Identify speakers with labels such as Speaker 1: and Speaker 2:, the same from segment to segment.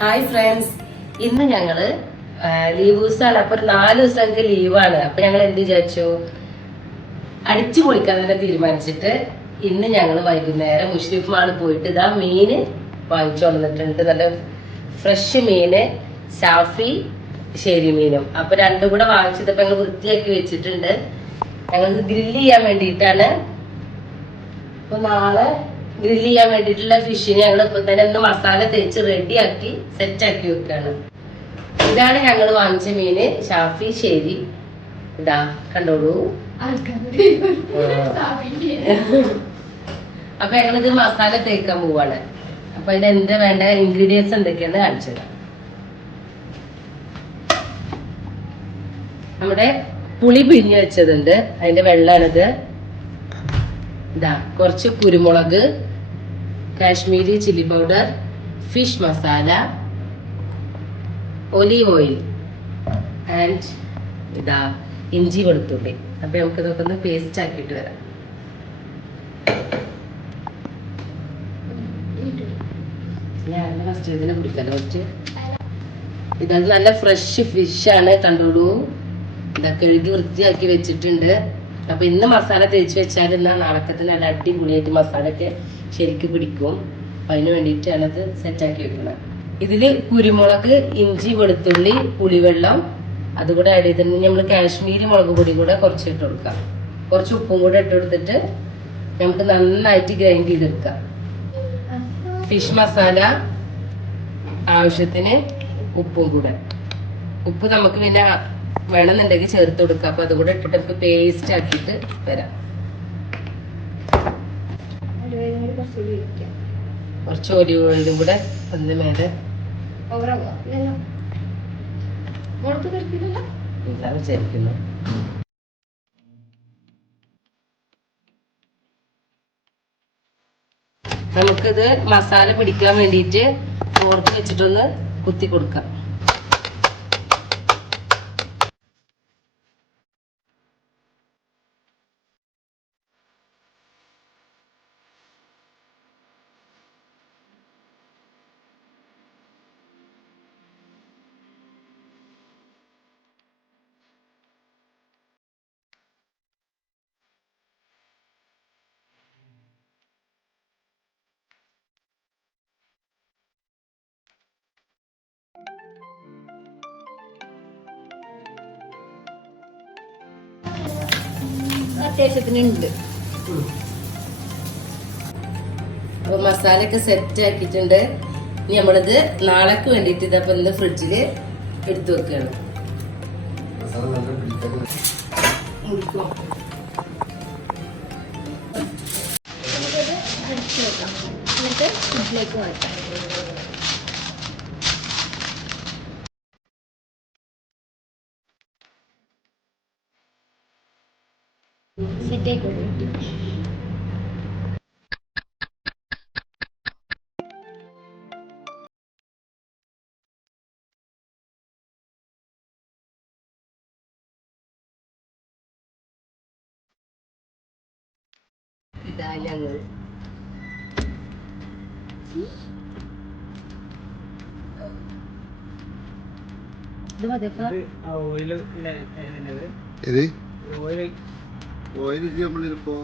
Speaker 1: Hi friends ഇന്ന് ഞങ്ങൾ leave ദിവസമാണ് അപ്പൊ നാല് ദിവസം ഞങ്ങൾക്ക് ലീവാണ് അപ്പൊ ഞങ്ങൾ എന്ത് വിചാരിച്ചു? അടിച്ചു പൊളിക്കാൻ തന്നെ തീരുമാനിച്ചിട്ട് ഇന്ന് ഞങ്ങൾ വൈകുന്നേരം മുഷ്രിഫ് പോയിട്ട് ഇതാ മീന് വാങ്ങിച്ചു വന്നിട്ടുണ്ട് നല്ല ഫ്രഷ് മീന് സാഫി ശരി മീനും. അപ്പൊ രണ്ടും കൂടെ വാങ്ങിച്ചത് ഇപ്പൊ ഞങ്ങൾ വൃത്തിയാക്കി വെച്ചിട്ടുണ്ട്. ഞങ്ങൾ ഗ്രില്ല് ചെയ്യാൻ വേണ്ടിയിട്ടാണ്. അപ്പൊ നാളെ ഗ്രില്ല് ചെയ്യാൻ വേണ്ടിയിട്ടുള്ള ഫിഷിനെ ഞങ്ങൾ ഇപ്പൊ തന്നെ ഒന്ന് മസാല തേച്ച് റെഡിയാക്കി സെറ്റ് ആക്കി വെക്കാണ്. ഇതാണ് ഞങ്ങൾ വാങ്ങിച്ച മീന്. ഷാഫി ശരി. ഇതാ കണ്ടോളൂ. അപ്പൊ ഞങ്ങളിത് മസാല തേക്കാൻ പോവാണ്. അപ്പൊ ഇത് എന്താ വേണ്ട ഇൻഗ്രീഡിയൻസ് എന്തൊക്കെയാണ് കാണിച്ചു തരാം. നമ്മുടെ പുളി പിഴിഞ്ഞ് വെച്ചതുണ്ട്. അതിന്റെ വെള്ളമാണിത് ഇതാ കുറച്ച് കുരുമുളക് Kashmiri chilli powder fish masala olive oil and ഇതാ ഇഞ്ചി വെളുത്തുള്ളി. അപ്പൊ നമുക്ക് ഇതൊക്കെ ഒന്ന് പേസ്റ്റ് ആക്കിയിട്ട് വരാം. ഞാൻ ഫസ്റ്റ് ഇതിനെ കുടിക്കാലോ കുറച്ച്. ഇതത് നല്ല ഫ്രഷ് ഫിഷാണ് കണ്ടോളൂ. ഇതൊക്കെ കഴുകി വൃത്തിയാക്കി വെച്ചിട്ടുണ്ട്. അപ്പൊ ഇന്ന് മസാല തേച്ച് വെച്ചാൽ എന്നാ നാളക്കത്തിന് നല്ല അടിപൊളിയായിട്ട് മസാല ഒക്കെ ശരിക്കും പിടിക്കും. അപ്പൊ അതിന് വേണ്ടിയിട്ടാണ് അത് സെറ്റാക്കി വെക്കുന്നത് ഇതിൽ കുരുമുളക് ഇഞ്ചി വെളുത്തുള്ളി പുളിവെള്ളം അതുകൂടെ ആഡ് ചെയ്തിട്ട് നമ്മൾ കാശ്മീരി മുളക് പൊടി കൂടെ കുറച്ച് ഇട്ട് കൊടുക്കാം. കുറച്ച് ഉപ്പും കൂടെ ഇട്ട് കൊടുത്തിട്ട് നമുക്ക് നന്നായിട്ട് ഗ്രൈൻഡ് ചെയ്തെടുക്കാം. ഫിഷ് മസാല ആവശ്യത്തിന് ഉപ്പും കൂടെ. ഉപ്പ് നമുക്ക് പിന്നെ വേണമെന്നുണ്ടെങ്കിൽ ചേർത്ത് കൊടുക്കാം അപ്പൊ അതുകൂടെ ഇട്ടിട്ട് നമുക്ക് പേസ്റ്റ് ആക്കിയിട്ട് വരാം. കുറച്ച് ഒലിവ് ഓയിലും കൂടെ അതിന് മേലെ വിചാരിക്കുന്നു നമുക്കിത് മസാല പിടിക്കാൻ വേണ്ടിയിട്ട് ഓർത്ത് വെച്ചിട്ടൊന്ന് കുത്തി കൊടുക്കാം.
Speaker 2: അത്യാവശ്യത്തിന് ഉണ്ട്
Speaker 1: അപ്പൊ മസാല ഒക്കെ സെറ്റ് ആക്കിയിട്ടുണ്ട്. ഇനി നമ്മളിത് നാളേക്ക് വേണ്ടിയിട്ട് ഇതപ്പൊ ഇന്ന് ഫ്രിഡ്ജിൽ എടുത്തു വെക്കുകയാണ്
Speaker 2: എന്നിട്ട് ഫ്രിഡ്ജിലേക്ക് മാറ്റാം. സെറ്റ് ആയിക്കോട്ടെ
Speaker 1: ഇതാ ഞങ്ങൾ ഇത്
Speaker 3: ഓയിൽ നമ്മളിപ്പോ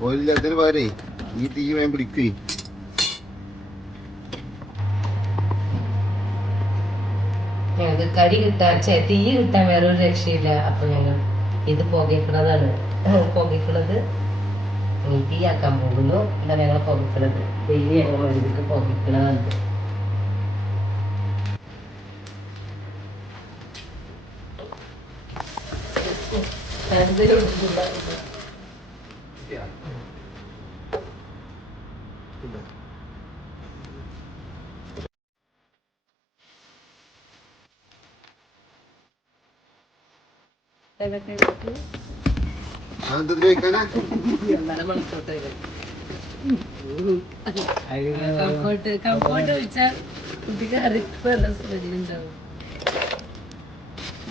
Speaker 3: ഓയിലില്ലാത്തതിന് പകരേ ഈ തീ വേഗം പിടിക്കുവേ
Speaker 1: ഞങ്ങൾക്ക് കരി കിട്ടാൻ തീ കിട്ടാൻ രക്ഷയില്ല. അപ്പൊ ഞങ്ങൾ ഇത് പുകയ്ക്കണതാണ് പുകയ്ക്കണത് തീയാക്കാൻ പോകുന്നു. എന്താ ഞങ്ങൾ പുകയ്ക്കണത് ഡെയിലി ഞങ്ങൾ പുകയ്ക്കണതാണ് നല്ല മണത്തോട്ട് കംഫോർട്ട് കംഫോർട്ട് വെച്ചാൽ കുട്ടിക്ക് അറിയിപ്പ് നല്ല സ്മെല്ലുണ്ടാവും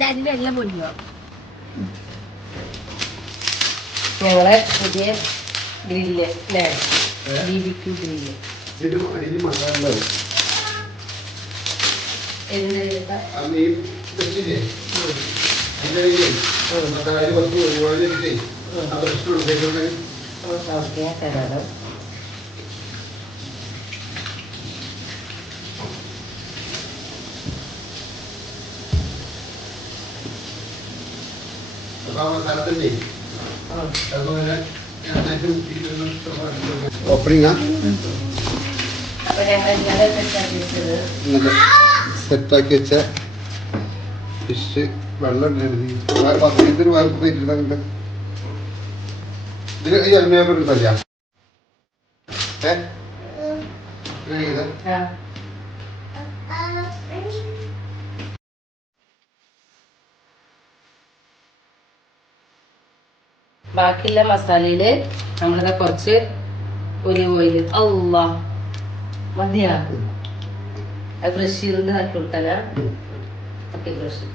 Speaker 2: അതിന്റെ എല്ലാം പൊടിയോ?
Speaker 1: ഞങ്ങളെ പുതിയ ഗ്രില്ല് അല്ലേ? B B Q grill.
Speaker 3: ഇതിന് അടിയിൽ മസാല ഓപ്പണിംഗാ സെറ്റാക്കി വെച്ച ഫിഷ് വെള്ളം ഉണ്ടായിരുന്നു ഇതിന് വേറെ പോയിരുന്നുണ്ട് ഇതിന് ഈ അന്വേഷണം ഉണ്ടല്ല ഏ?
Speaker 1: ബാക്കിയുള്ള മസാലയിൽ നമ്മളിതാ കുറച്ച് ഒലിവ് ഓയിൽ. അല്ല മതിയാ അത് ബ്രഷ് ചെയ്ത് ആക്കി കൊടുക്കാനാ ഓക്കെ ബ്രഷ്.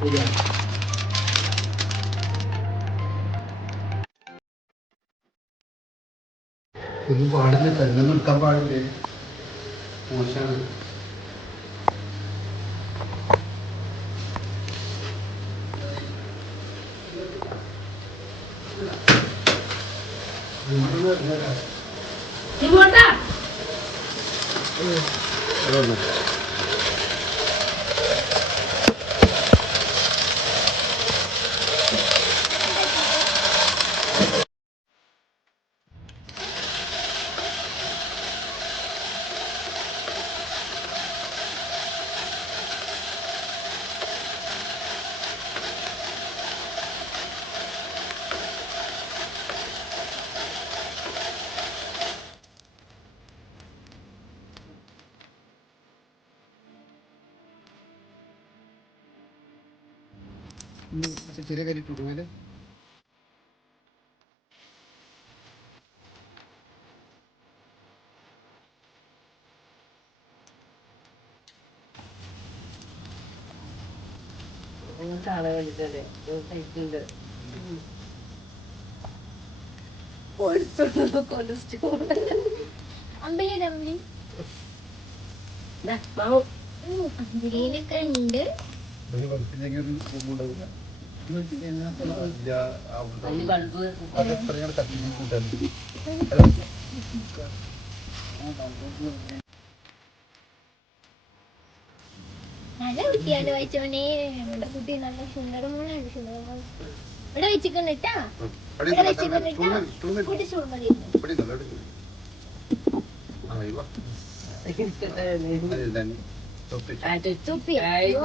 Speaker 1: ബിരിയാണി
Speaker 3: ഒന്നും പാടില്ല കല്ലൊന്നും എടുക്കാൻ പാടില്ലേ? पोषण
Speaker 1: Thank
Speaker 3: you. ചെറിയ കരി ഇട്ടു
Speaker 1: കാണാൻ വേണ്ടിട്ടല്ലേ കഴിക്കുന്നുണ്ട് കൊലസ്ട്രോൾ
Speaker 2: അമ്പലിയുടെ അമ്പലി
Speaker 1: മാവ്
Speaker 2: അമ്പലിയിലൊക്കെ ഉണ്ട്. നല്ല കുട്ടിയാണ് വായിച്ചോനെ നമ്മുടെ കുട്ടി നല്ല സുന്ദരമോളാണ് സുന്ദരമോൾ ഇവിടെ വെച്ചിട്ടുണ്ട് കേട്ടാ. ഇവിടെ വെച്ചിട്ടുണ്ട് കേട്ടാ. കുട്ടി സുന്ദരി തൊപ്പി.
Speaker 1: അടിപൊളി. ഒക്കെ ചുപ്രേമ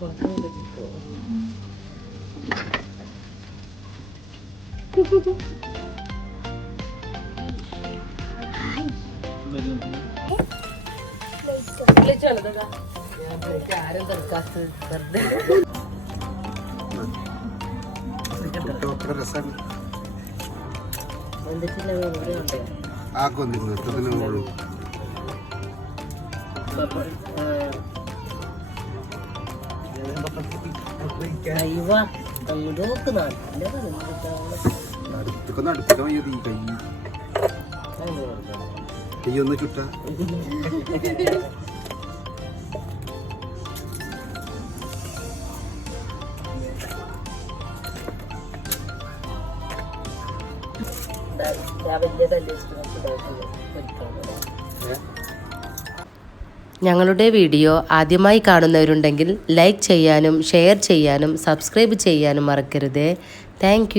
Speaker 1: ദോശക്കല്ല
Speaker 3: ആ മരത്തിനെ കൂട്ടി പിടിച്ചോ മേലക്കൂടി
Speaker 1: ആരും തീർക്കാത്ത വെറുതെ വന്നിട്ടില്ല വെറുതെ ഉണ്ട്
Speaker 3: ആക്കൊന്നിരുന്നു ഇഷ്ടത്തിന് ഒന്ന് ചുട്ട
Speaker 1: വലിയ കല്ല്
Speaker 3: ഏ?
Speaker 1: ഞങ്ങളുടെ വീഡിയോ ആദ്യമായി കാണുന്നവരുണ്ടെങ്കിൽ ലൈക്ക് ചെയ്യാനും ഷെയർ ചെയ്യാനും സബ്സ്ക്രൈബ് ചെയ്യാനും മറക്കരുത്. താങ്ക്